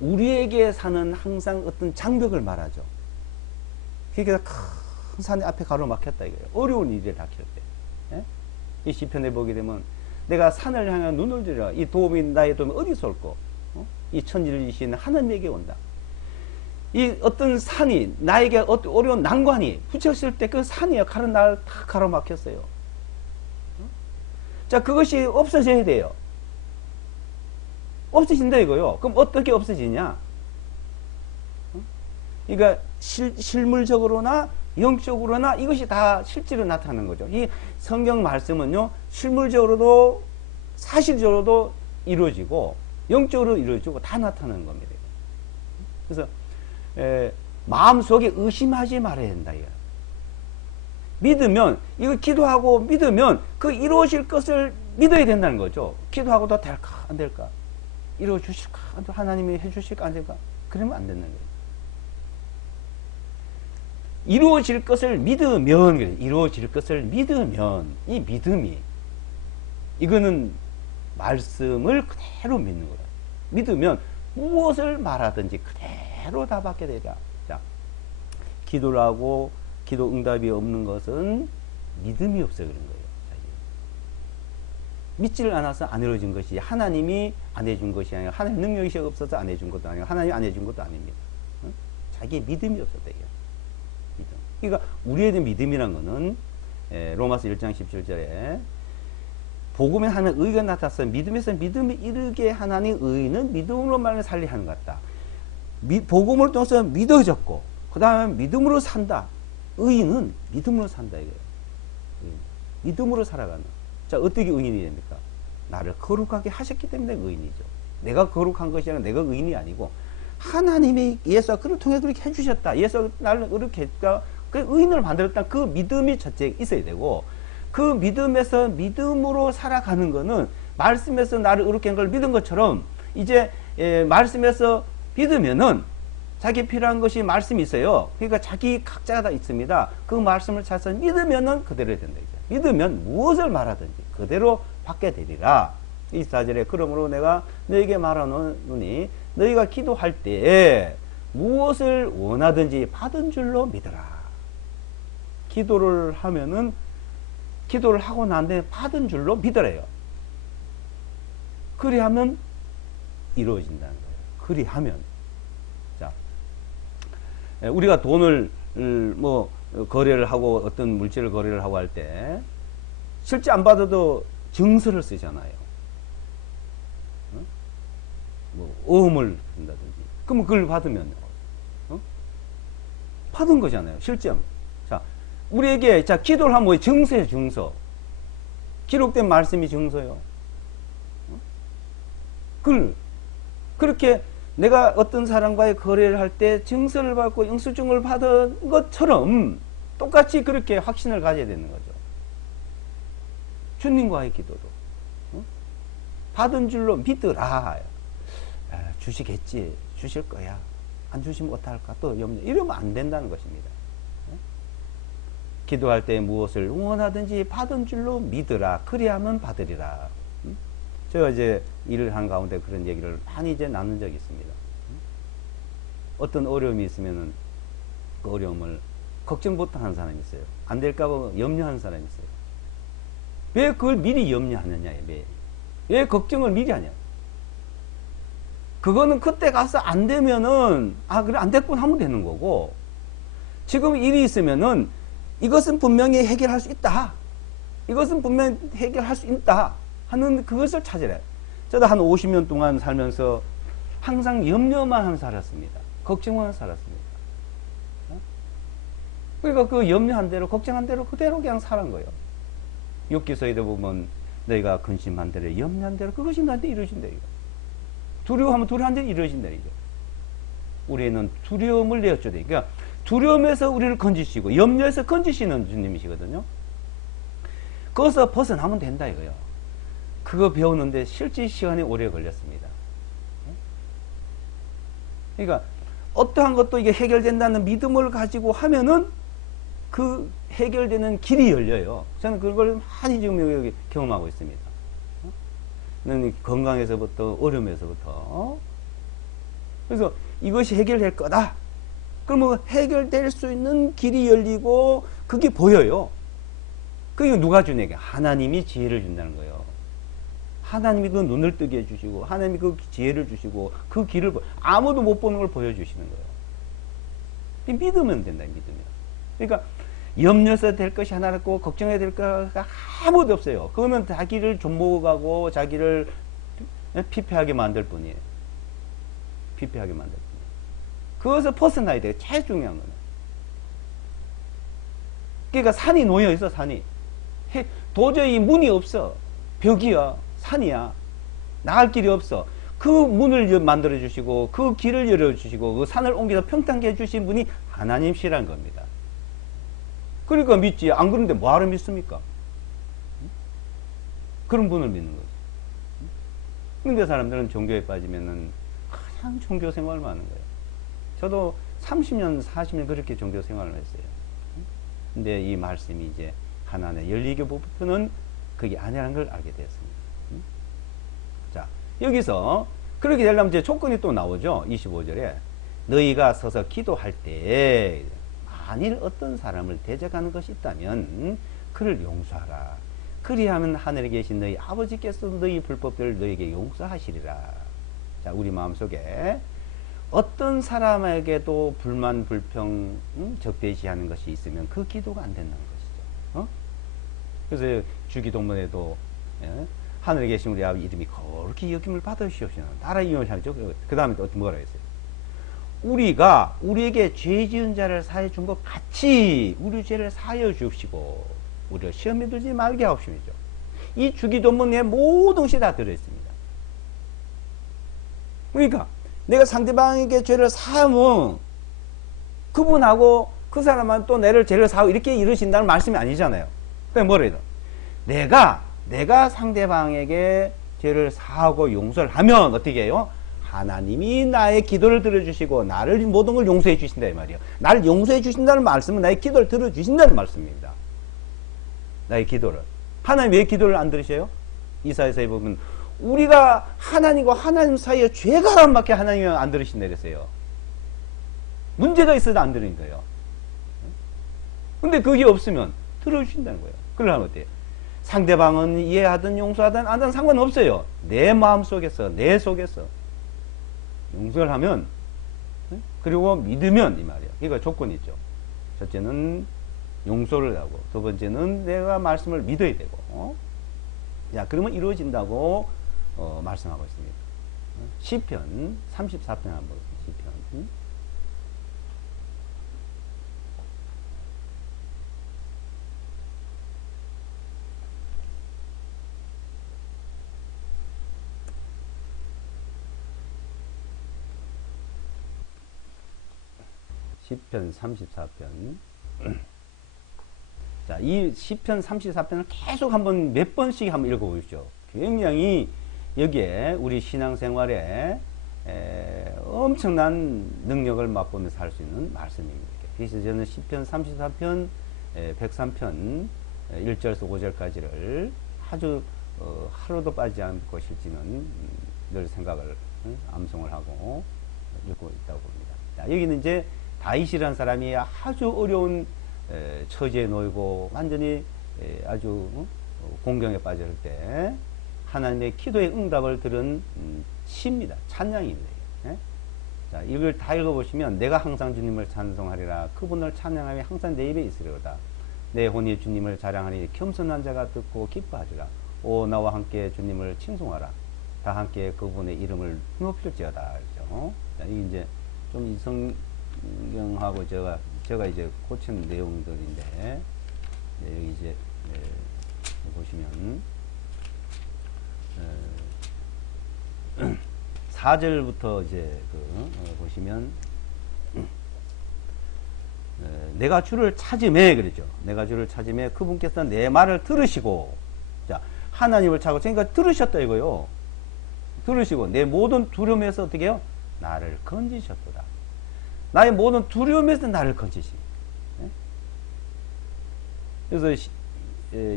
우리에게 산은 항상 어떤 장벽을 말하죠. 그러니까 큰 산 앞에 가로막혔다 이거예요. 어려운 일을 닥칠 때. 예? 이 시편에 보게 되면 내가 산을 향해 눈을 들여 이 도움이 나의 도움이 어디서 올고 이 천지를 지시는 하나님에게 온다. 이 어떤 산이 나에게 어려운 난관이 붙였을 때 그 산이 역할은 나를 다 가로막혔어요. 자, 그것이 없어져야 돼요. 없어진다 이거요. 그럼 어떻게 없어지냐? 그러니까 실물적으로나 영적으로나 이것이 다 실제로 나타나는 거죠. 이 성경 말씀은요, 실물적으로도 사실적으로도 이루어지고 영적으로 이루어지고 다 나타나는 겁니다. 그래서 마음속에 의심하지 말아야 된다. 이거. 믿으면, 이거 기도하고 믿으면 그 이루어질 것을 믿어야 된다는 거죠. 기도하고도 될까 안 될까? 이루어 주실까? 하나님이 해 주실까 안 될까? 그러면 안 된다는 거예요. 이루어질 것을 믿으면, 이루어질 것을 믿으면, 이 믿음이, 이거는 말씀을 그대로 믿는 거다. 믿으면 무엇을 말하든지 그대로 다 받게 되리라. 자, 기도를 하고 기도 응답이 없는 것은 믿음이 없어 그런 거예요. 믿지를 않아서 안 이루어진 것이 하나님이 안 해준 것이 아니라 하나님 능력이 없어서 안 해준 것도 아니고 하나님이 안 해준 것도 아닙니다. 자기의 믿음이 없었다. 믿음. 그러니까 우리에 대한 믿음이란 거는 로마서 1장 17절에 복음에 하나님 의가 나타나서 믿음에서 믿음에 이르게 하나님 의는 믿음으로 말하며 살리 하는 것 같다. 복음을 통해서 믿어졌고 그 다음에 믿음으로 산다. 의인은 믿음으로 산다 이거예요. 믿음으로 살아가는. 자, 어떻게 의인이 됩니까? 나를 거룩하게 하셨기 때문에 의인이죠. 내가 거룩한 것이 아니라 내가 의인이 아니고 하나님이 예수가 그를 통해 그렇게 해주셨다. 예수가 나를 그렇게 했다. 그 의인을 만들었다. 그 믿음이 첫째 있어야 되고 그 믿음에서 믿음으로 살아가는 거는 말씀에서 나를 그렇게 한 걸 믿은 것처럼 이제 말씀에서 믿으면은 자기 필요한 것이 말씀이 있어요. 그러니까 자기 각자가 다 있습니다. 그 말씀을 찾아서 믿으면은 그대로 된다. 믿으면 무엇을 말하든지 그대로 받게 되리라. 이 4절에 그러므로 내가 너에게 말하노니 너희가 기도할 때에 무엇을 원하든지 받은 줄로 믿어라. 기도를 하면은 기도를 하고 난 뒤에 받은 줄로 믿으래요. 그리하면 이루어진다는 거예요. 그리하면. 자, 우리가 돈을 뭐 거래를 하고 어떤 물질을 거래를 하고 할 때 실제 안 받아도 증서를 쓰잖아요. 뭐 어음을 한다든지. 그러면 그걸 받으면 받은 거잖아요. 실제. 자, 우리에게 자 기도를 하면 뭐 증서예요. 증서. 기록된 말씀이 증서요. 그렇게 내가 어떤 사람과의 거래를 할 때 증서를 받고 영수증을 받은 것처럼 똑같이 그렇게 확신을 가져야 되는 거죠. 주님과의 기도도. 받은 줄로 믿으라. 주시겠지. 주실 거야. 안 주시면 어떡할까? 또 염려. 이러면 안 된다는 것입니다. 기도할 때 무엇을 원하든지 받은 줄로 믿으라. 그리하면 받으리라. 제가 이제 일을 한 가운데 그런 얘기를 많이 이제 나눈 적이 있습니다. 어떤 어려움이 있으면은 그 어려움을 걱정부터 하는 사람이 있어요. 안 될까봐 염려하는 사람이 있어요. 왜 그걸 미리 염려하느냐, 왜 걱정을 미리 하냐. 그거는 그때 가서 안 되면은, 아, 그래, 안 됐군 하면 되는 거고, 지금 일이 있으면은 이것은 분명히 해결할 수 있다. 이것은 분명히 해결할 수 있다. 하는 그것을 찾으래. 저도 한 50년 동안 살면서 항상 염려만 하며 살았습니다. 걱정만 하며 살았습니다. 그러니까 그 염려한 대로, 걱정한 대로 그대로 그냥 살은 거예요. 욥기서에 보면 너희가 근심한 대로, 염려한 대로 그것이 나한테 이루어진다. 이거. 두려워하면 두려워한 대로 이루어진다. 이거. 우리는 두려움을 내어줘야 돼. 그러니까 두려움에서 우리를 건지시고 염려에서 건지시는 주님이시거든요. 거기서 벗어나면 된다 이거요. 그거 배우는데 실제 시간이 오래 걸렸습니다. 그러니까 어떠한 것도 이게 해결된다는 믿음을 가지고 하면은 그 해결되는 길이 열려요. 저는 그걸 많이 지금 여기 경험하고 있습니다. 건강에서부터 어려움에서부터. 그래서 이것이 해결될 거다. 그러면 해결될 수 있는 길이 열리고 그게 보여요. 그게 누가 주냐게 하나님이 지혜를 준다는 거예요. 하나님이 그 눈을 뜨게 해주시고 하나님이 그 지혜를 주시고 그 길을 아무도 못 보는 걸 보여주시는 거예요. 믿으면 된다. 믿으면. 그러니까 염려해서 될 것이 하나 없고 걱정해야 될 거가 아무도 없어요. 그러면 자기를 좀먹어가고 자기를 피폐하게 만들 뿐이에요. 피폐하게 만들 뿐이에요. 그것을 벗어나야 돼요. 제일 중요한 거는. 그러니까 산이 놓여 있어. 산이. 도저히 문이 없어. 벽이야. 산이야. 나갈 길이 없어. 그 문을 만들어 주시고 그 길을 열어 주시고 그 산을 옮겨서 평탄케 해 주신 분이 하나님이시라는 겁니다. 그러니까 믿지. 안 그런데 뭐하러 믿습니까? 그런 분을 믿는 거죠. 근데 사람들은 종교에 빠지면은 그냥 종교 생활만 하는 거예요. 저도 30년, 40년 그렇게 종교 생활을 했어요. 근데 이 말씀이 이제 하나의 열리교부터는 그게 아니라는 걸 알게 되었습니다. 자, 여기서 그렇게 되려면 이제 조건이 또 나오죠. 25절에 너희가 서서 기도할 때 만일 어떤 사람을 대적하는 것이 있다면 그를 용서하라. 그리하면 하늘에 계신 너희 아버지께서 너희 불법들을 너희에게 용서하시리라. 자, 우리 마음속에 어떤 사람에게도 불만, 불평, 적대시하는 것이 있으면 그 기도가 안 된다는 것이죠. 그래서 주기도문에도 하늘에 계신 우리 아버지 이름이 거룩히 여김을 받으시옵시나. 나라 이용을 하죠. 그 다음에 또 뭐라 했어요? 우리가 우리에게 죄 지은 자를 사해 준 것 같이 우리 죄를 사하여 주시고 우리를 시험에 들지 말게 하옵시죠. 이 주기도문에 모든 것이 다 들어있습니다. 그러니까 내가 상대방에게 죄를 사하면 그분하고 그 사람은 또 내를 죄를 사하고 이렇게 이루신다는 말씀이 아니잖아요. 그러니까 뭐라 해요? 내가 상대방에게 죄를 사하고 용서를 하면 어떻게 해요? 하나님이 나의 기도를 들어주시고 나를 모든 걸 용서해 주신다 이 말이에요. 나를 용서해 주신다는 말씀은 나의 기도를 들어주신다는 말씀입니다. 나의 기도를. 하나님 왜 기도를 안 들으셔요? 이사야서에 보면 우리가 하나님과 하나님 사이에 죄가란 밖에 하나님이 안 들으신다 그랬어요. 문제가 있어도 안 들으는 거예요. 근데 그게 없으면 들어주신다는 거예요. 그러려면 어때요? 상대방은 이해하든 용서하든 안 하든 상관없어요. 내 마음속에서 내 속에서 용서를 하면 그리고 믿으면 이 말이야. 이거 조건이 있죠. 첫째는 용서를 하고 두 번째는 내가 말씀을 믿어야 되고 자 그러면 이루어진다고 말씀하고 있습니다. 시편 34편 한번 보겠습니다. 시편 34편. 자, 이 시편 34편을 계속 한번 몇 번씩 한번 읽어보십시오. 굉장히 여기에 우리 신앙생활에 엄청난 능력을 맛보면서 살 수 있는 말씀입니다. 그래서 저는 시편 34편, 103편 1절에서 5절까지를 아주 하루도 빠지지 않고 실지는 늘 생각을 암송을 하고 읽고 있다고 봅니다. 자, 여기는 이제 다윗이라는 사람이 아주 어려운 처지에 놓이고 완전히 아주 공경에 빠질 때 하나님의 기도의 응답을 들은 시입니다. 찬양입니다. 예? 자, 이걸 다 읽어보시면 내가 항상 주님을 찬송하리라. 그분을 찬양하며 항상 내 입에 있으리로다. 내 혼이 주님을 자랑하니 겸손한 자가 듣고 기뻐하리라. 오 나와 함께 주님을 칭송하라. 다 함께 그분의 이름을 높일지어다. 그렇죠? 자, 이게 이제 좀 이 성경하고 제가 이제 고친 내용들인데 여기 이제 보시면 4절부터 이제 보시면 내가 주를 찾음에 그러죠. 내가 주를 찾음에 그분께서 내 말을 들으시고 자 하나님을 찾고 그러니까 들으셨다 이거요. 들으시고 내 모든 두려움에서 어떻게 해요? 나를 건지셨도다. 나의 모든 두려움에서 나를 건지시. 그래서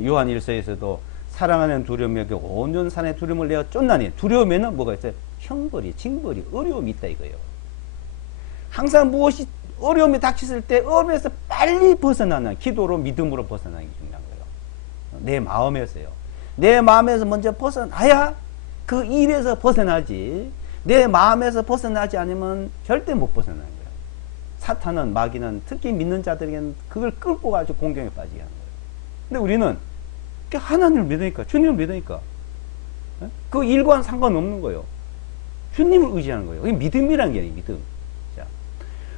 요한 1서에서도 사랑하는 두려움에 온전 산의 두려움을 내가 쫓나니 두려움에는 뭐가 있어요? 형벌이, 징벌이, 어려움이 있다 이거예요. 항상 무엇이 어려움이 닥쳤을 때 어려움에서 빨리 벗어나는 기도로 믿음으로 벗어나는 게 중요한 거예요. 내 마음에서요. 내 마음에서 먼저 벗어나야 그 일에서 벗어나지. 내 마음에서 벗어나지 않으면 절대 못 벗어나는 거예요. 사탄은 마귀는 특히 믿는 자들에게는 그걸 끌고 가지고 공경에 빠지게 하는 거예요. 근데 우리는 하나님을 믿으니까 주님을 믿으니까 그 일과는 상관없는 거예요. 주님을 의지하는 거예요. 이게 믿음이라는 게 아니에요. 믿음. 자,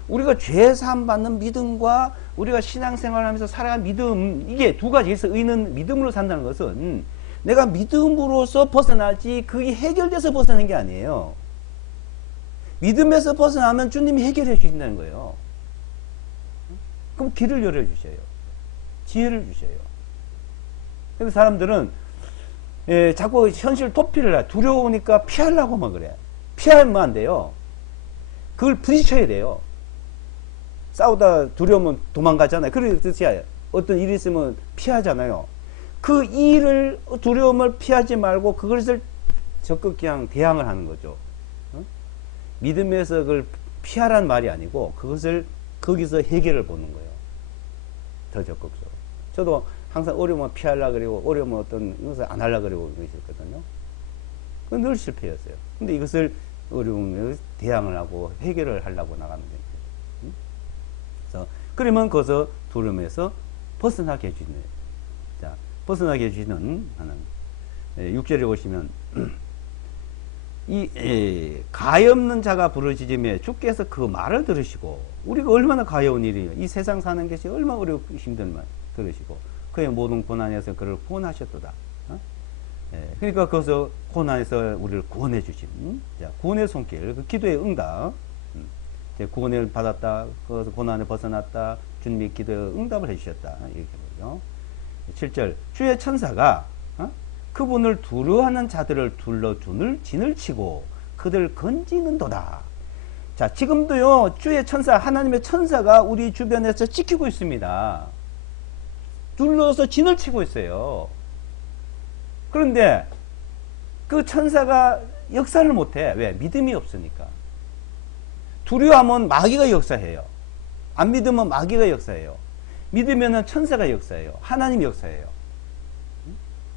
우리가 죄 사함 받는 믿음과 우리가 신앙생활하면서 살아가는 믿음 이게 두 가지에서 의는 믿음으로 산다는 것은 내가 믿음으로서 벗어나지 그게 해결돼서 벗어나는 게 아니에요. 믿음에서 벗어나면 주님이 해결해 주신다는 거예요. 그럼 길을 열어주셔요. 지혜를 주셔요. 그래서 사람들은 자꾸 현실 도피를 해. 두려우니까 피하려고 막 그래. 피하면 안 돼요. 그걸 부딪혀야 돼요. 싸우다 두려우면 도망가잖아요. 그래서 어떤 일이 있으면 피하잖아요. 그 일을 두려움을 피하지 말고 그것을 적극 그냥 대항을 하는 거죠. 믿음에서 그걸 피하라는 말이 아니고 그것을 거기서 해결을 보는 거예요. 더 적극적으로. 저도 항상 어려우면 피하려고 그러고 어려우면 어떤 것을 안 하려고 그러고 있었거든요. 그건 늘 실패였어요. 근데 이것을 어려움에 대항을 하고 해결을 하려고 나가는 거예요. 그래서 그러면 거기서 두려움에서 벗어나게 해주는 거예요. 자, 벗어나게 해주는 하나님. 6절에 보시면 가엾는 자가 부르짖음에 주께서 그 말을 들으시고 우리가 얼마나 가여운 일이에요. 이 세상 사는 것이 얼마나 어렵고 힘든 말 들으시고 그의 모든 고난에서 그를 구원하셨도다. 그러니까 거기서 고난에서 우리를 구원해 주심. 자, 구원의 손길, 그 기도의 응답. 구원을 받았다. 거기서 고난을 벗어났다. 주님이 기도의 응답을 해주셨다. 이렇게 보죠. 7절 주의 천사가 그분을 두려워하는 자들을 둘러 진을 치고 그들 건지는도다. 자, 지금도요 주의 천사 하나님의 천사가 우리 주변에서 지키고 있습니다. 둘러서 진을 치고 있어요. 그런데 그 천사가 역사를 못해. 왜? 믿음이 없으니까. 두려워하면 마귀가 역사해요. 안 믿으면 마귀가 역사해요. 믿으면 천사가 역사해요. 하나님이 역사해요.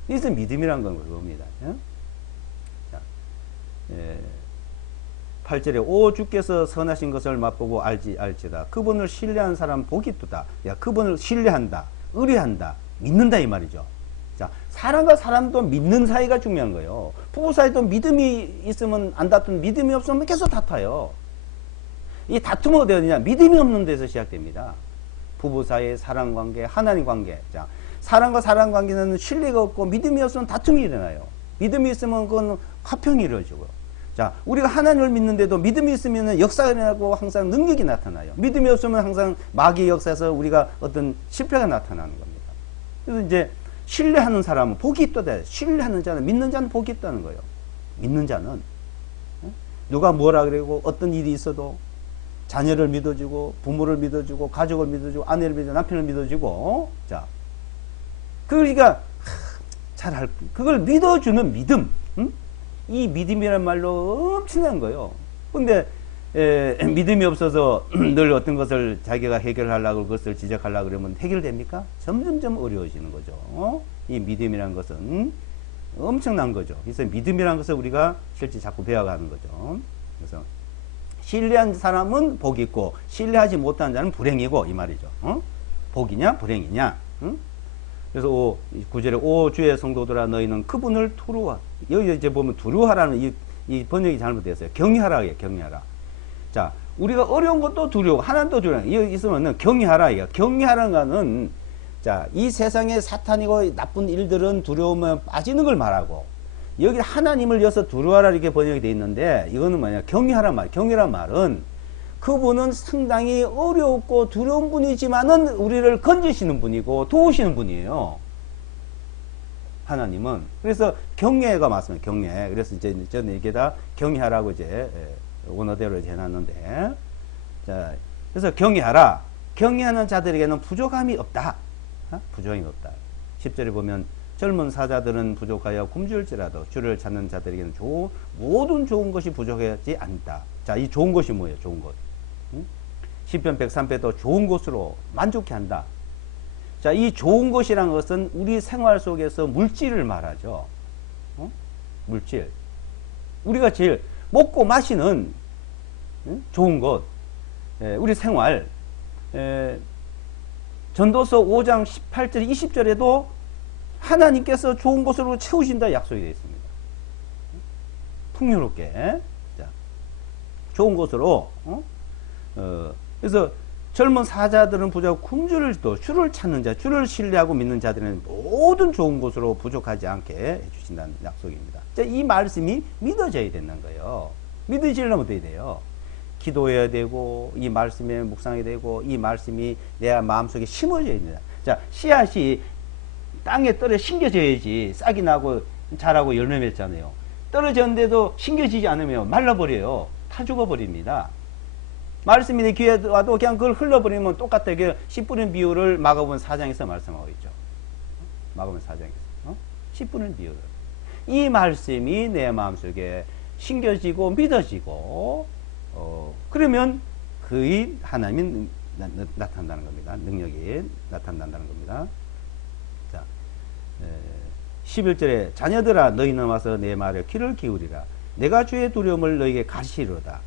이것은 믿음이란 건 그겁니다. 자, 8절에 오 주께서 선하신 것을 맛보고 알지다. 그분을 신뢰한 사람 복이 있도다. 야, 그분을 신뢰한다. 의뢰한다. 믿는다 이 말이죠. 자, 사람과 사람도 믿는 사이가 중요한 거예요. 부부 사이도 믿음이 있으면 안 다투는 믿음이 없으면 계속 다퉈요. 이 다툼은 어디 어디냐? 믿음이 없는 데서 시작됩니다. 부부 사이의 사랑 관계, 하나님 관계. 자, 사람과 사람 관계는 신뢰가 없고 믿음이 없으면 다툼이 일어나요. 믿음이 있으면 그건 화평이 이루어지고요. 자, 우리가 하나님을 믿는데도 믿음이 있으면 역사가 일어나고 항상 능력이 나타나요. 믿음이 없으면 항상 마귀의 역사에서 우리가 어떤 실패가 나타나는 겁니다. 그래서 이제 신뢰하는 사람은 복이 있다. 신뢰하는 자는, 믿는 자는 복이 있다는 거예요. 믿는 자는 누가 뭐라 그러고 어떤 일이 있어도 자녀를 믿어주고 부모를 믿어주고 가족을 믿어주고 아내를 믿어주고 남편을 믿어주고 자, 그러니까 그걸 믿어주는 믿음. 이 믿음이란 말로 엄청난 거예요. 근데 믿음이 없어서 늘 어떤 것을 자기가 해결하려고 그것을 지적하려고 그러면 해결됩니까? 점점점 어려워지는 거죠. 이 믿음이란 것은 엄청난 거죠. 그래서 믿음이라는 것을 우리가 실제 자꾸 배워가는 거죠. 그래서 신뢰한 사람은 복이 있고 신뢰하지 못하는 자는 불행이고 이 말이죠. 복이냐 불행이냐. 그래서 9절에 오 주의 성도들아 너희는 그분을 두루하. 여기 이제 보면 두루하라는 이 번역이 잘못됐어요. 경외하라 이게 경외하라. 자, 우리가 어려운 것도 두려워 하나도 두려워. 여기 있으면은 경외하라 이게 경외하라는 거는 자, 이 세상의 사탄이고 나쁜 일들은 두려우면 빠지는 걸 말하고 여기 하나님을 위해서 두려워하라 이렇게 번역이 되어 있는데 이거는 뭐냐 경외하란 말. 경외란 말은 그분은 상당히 어렵고 두려운 분이지만은 우리를 건지시는 분이고 도우시는 분이에요. 하나님은. 그래서 경외가 맞습니다. 경외. 그래서 이제 저는 이게 다 경외하라고 이제 원어대로 해놨는데 자, 그래서 경외하라. 경외하는 자들에게는 부족함이 없다. 부족함이 없다. 10절에 보면 젊은 사자들은 부족하여 굶주릴지라도 주를 찾는 자들에게는 모든 좋은 것이 부족하지 않다. 자, 이 좋은 것이 뭐예요? 좋은 것. 시편 103편도 좋은 것으로 만족해 한다. 자, 이 좋은 것이란 것은 우리 생활 속에서 물질을 말하죠. 물질. 우리가 제일 먹고 마시는 좋은 것. 우리 생활. 전도서 5장 18절 20절에도 하나님께서 좋은 것으로 채우신다 약속이 되어 있습니다. 풍요롭게. 자, 좋은 것으로. 그래서 젊은 사자들은 부족하고 굶주릴 또 주를 찾는 자, 주를 신뢰하고 믿는 자들은 모든 좋은 것으로 부족하지 않게 해주신다는 약속입니다. 자, 이 말씀이 믿어져야 되는 거예요. 믿어지려면 어떻게 돼요? 기도해야 되고 이 말씀에 묵상해야 되고 이 말씀이 내 마음속에 심어져야 됩니다. 자, 씨앗이 땅에 떨어 심겨져야지 싹이 나고 자라고 열매 맺잖아요. 떨어졌는데도 심겨지지 않으면 말라버려요. 타 죽어버립니다. 말씀이 내 귀에 와도 그냥 그걸 흘러버리면 똑같아. 씨 뿌린 비유를 마가복음 4장에서 말씀하고 있죠. 마가복음 4장에서. 씨 뿌린 비유를. 이 말씀이 내 마음속에 심겨지고 믿어지고 그러면 그의 하나님이 나타난다는 겁니다. 능력이 나타난다는 겁니다. 자, 11절에 자녀들아 너희는 와서 내 말에 귀를 기울이라. 내가 주의 두려움을 너희에게 가르치리로다.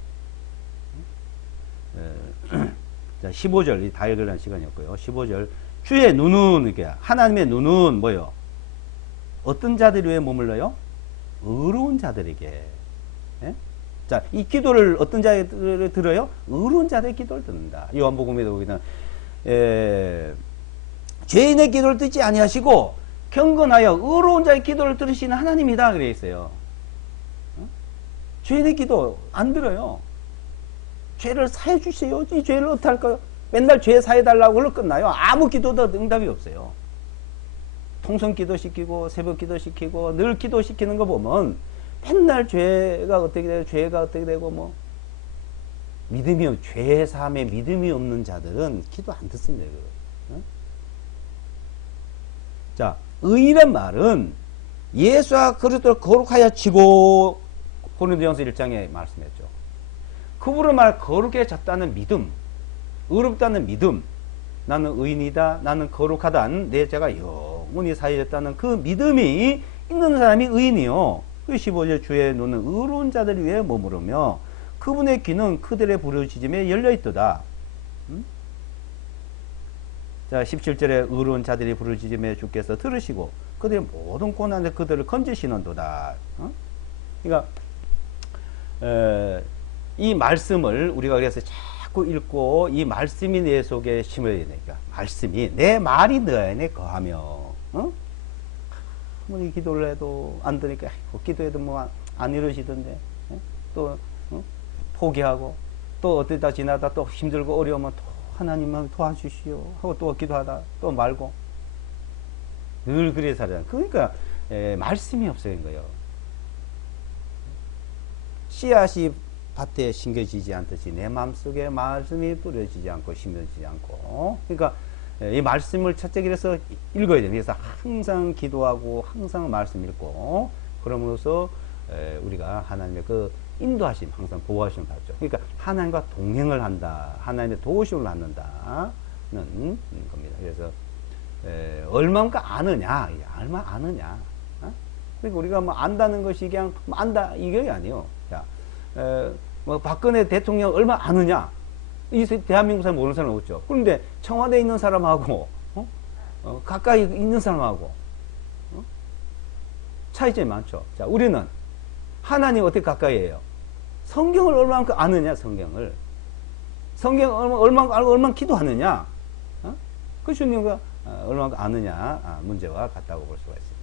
자, 15절 다 읽으려는 시간이었고요. 15절 주의 눈은 이렇게 하나님의 눈은 뭐요? 어떤 자들이 왜 머물러요? 의로운 자들에게. 예? 자, 이 기도를 어떤 자들이 들어요? 의로운 자들의 기도를 듣는다. 요한복음에도 보기는 죄인의 기도를 듣지 아니하시고 경건하여 의로운 자의 기도를 들으시는 하나님이다 그래 있어요. 죄인의 기도 안 들어요. 죄를 사해 주세요. 이 죄를 어떻게 할까요? 맨날 죄 사해 달라고 그걸로 끝나요. 아무 기도도 응답이 없어요. 통성 기도 시키고 새벽 기도 시키고 늘 기도 시키는 거 보면 맨날 죄가 어떻게 되고 죄가 어떻게 되고 뭐 믿음이 죄 사함에 믿음이 없는 자들은 기도 안 듣습니다. 응? 자, 의란 말은 예수와 그리스도를 거룩하여 치고 고린도전서 1장에 말씀했죠. 그분을 말 거룩해 졌다는 믿음, 의롭다는 믿음, 나는 의인이다, 나는 거룩하다는 내 자가 영원히 사해졌다는 그 믿음이 있는 사람이 의인이요. 그 15절 주의 눈은 의로운 자들 위에 머무르며 그분의 귀는 그들의 부르짖음에 열려있도다. 자, 17절에 의로운 자들이 부르짖음에 주께서 들으시고 그들의 모든 고난에 그들을 건지시는도다. 그러니까 이 말씀을 우리가 그래서 자꾸 읽고 이 말씀이 내 속에 심어야 되니까 말씀이 내 말이 너 안에 거하며 아무리 기도를 해도 안 되니까 기도해도 뭐 안 이루어지던데 또 포기하고 또 어디다 지나다 또 힘들고 어려우면 또 하나님만 도와주시오 하고 또 기도하다 또 말고 늘 그래 살아요. 그러니까 말씀이 없어진 거예요. 씨앗이 밭에 심겨지지 않듯이 내 마음속에 말씀이 뿌려지지 않고 심겨지지 않고 그러니까 이 말씀을 첫째 길에서 읽어야 돼요. 그래서 항상 기도하고 항상 말씀 읽고 그럼으로써 우리가 하나님의 그 인도하심 항상 보호하심을 받죠. 그러니까 하나님과 동행을 한다. 하나님의 도우심을 받는다는 겁니다. 그래서 얼마만큼 아느냐 얼마 아느냐 그러니까 우리가 뭐 안다는 것이 그냥 뭐 안다 이게 아니에요. 자, 뭐 박근혜 대통령 얼마 아느냐? 이 대한민국 사람 모르는 사람 없죠. 그런데 청와대에 있는 사람하고 가까이 있는 사람하고 차이점이 많죠. 자, 우리는 하나님 어떻게 가까이 해요? 성경을 얼마만큼 아느냐, 성경을. 성경 얼마만큼 알고 얼마만큼 기도하느냐. 그 주님과 얼마만큼 아느냐 문제와 같다고 볼 수가 있습니다.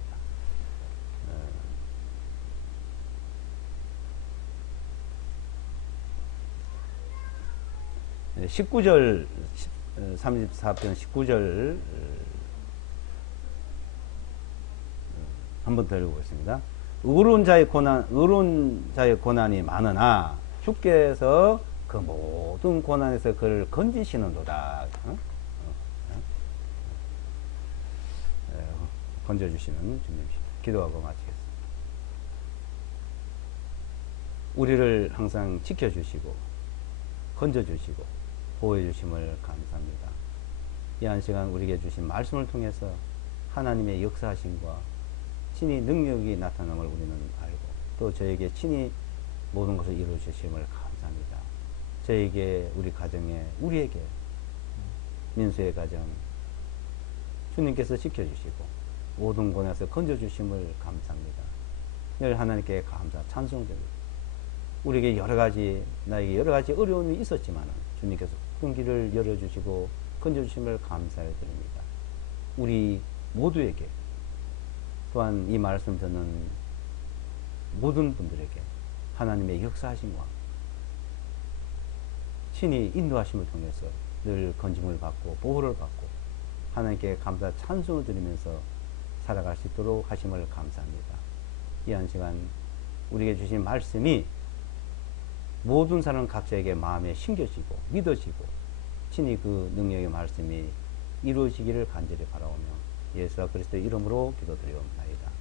19절 34편 19절 한번 더 읽어보겠습니다. 의로운 자의 고난이 많으나 주께서 그 모든 고난에서 그를 건지시는도다. 건져주시는 주님, 기도하고 마치겠습니다. 우리를 항상 지켜주시고 건져주시고 보호해주심을 감사합니다. 이 한 시간 우리에게 주신 말씀을 통해서 하나님의 역사하심과 친히 능력이 나타남을 우리는 알고 또 저에게 친히 모든 것을 이루어주심을 감사합니다. 저에게, 우리 가정에, 우리에게, 민수의 가정 주님께서 지켜주시고 모든 고난에서 건져주심을 감사합니다. 늘 하나님께 감사, 찬송드립니다. 우리에게 나에게 여러 가지 어려움이 있었지만 주님께서 큰 길을 열어주시고 건져주심을 감사해 드립니다. 우리 모두에게 또한 이 말씀 듣는 모든 분들에게 하나님의 역사하심과 친히 인도하심을 통해서 늘 건짐을 받고 보호를 받고 하나님께 감사 찬송을 드리면서 살아갈 수 있도록 하심을 감사합니다. 이 한 시간 우리에게 주신 말씀이 모든 사람 각자에게 마음에 심겨지고 믿어지고 친히 그 능력의 말씀이 이루어지기를 간절히 바라오며 예수와 그리스도의 이름으로 기도드리옵나이다.